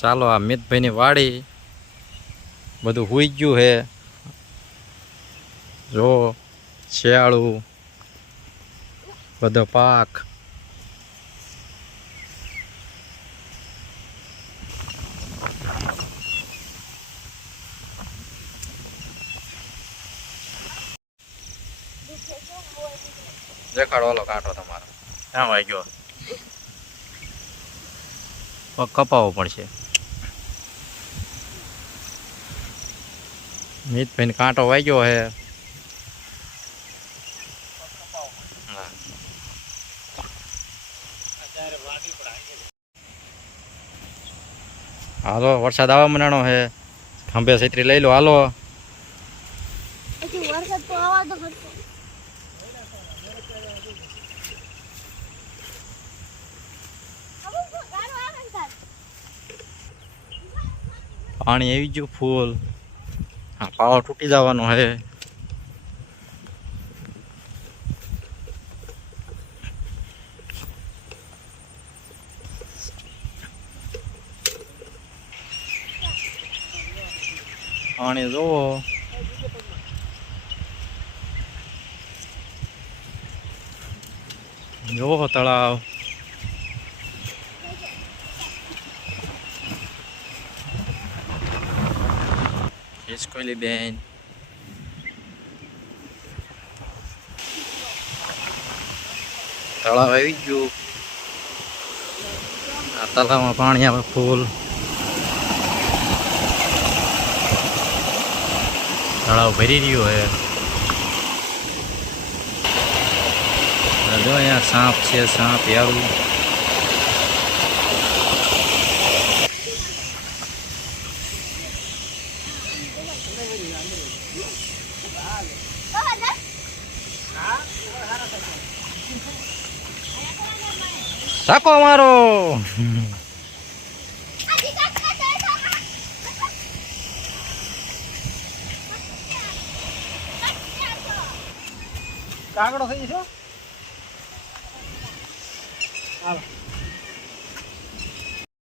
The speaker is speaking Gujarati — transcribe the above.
ચાલો આ મિતભાઈની વાડી બધું હુઈ ગયું હે. જો શિયાળું બધો પાક. દેખાડો ઓલો કાંટો તમારો. ક્યાં વાગ્યો? પગ કપાવવો પડશે. મિતભાઈ કાંટો વાગ્યો હે. હાલો વરસાદ આવવા મનાણો હે. ખંભે છત્રી લઈ લો હાલો. વરસાદ તો આવા પાણી આવી ગયું ફૂલ. હા પાળો તૂટી જવાનો હે. પાણી જોવો જોવો તળાવ. ખિસકોલી બેન તળાવ આવી ગયું. આ તળાવમાં પાણી આવે ફૂલ. તળાવ ભરી રહ્યું હે જો અહીંયા સાપ છે, સાપ યારું સાકો મારો કાગડો થઈ જશો? હાલો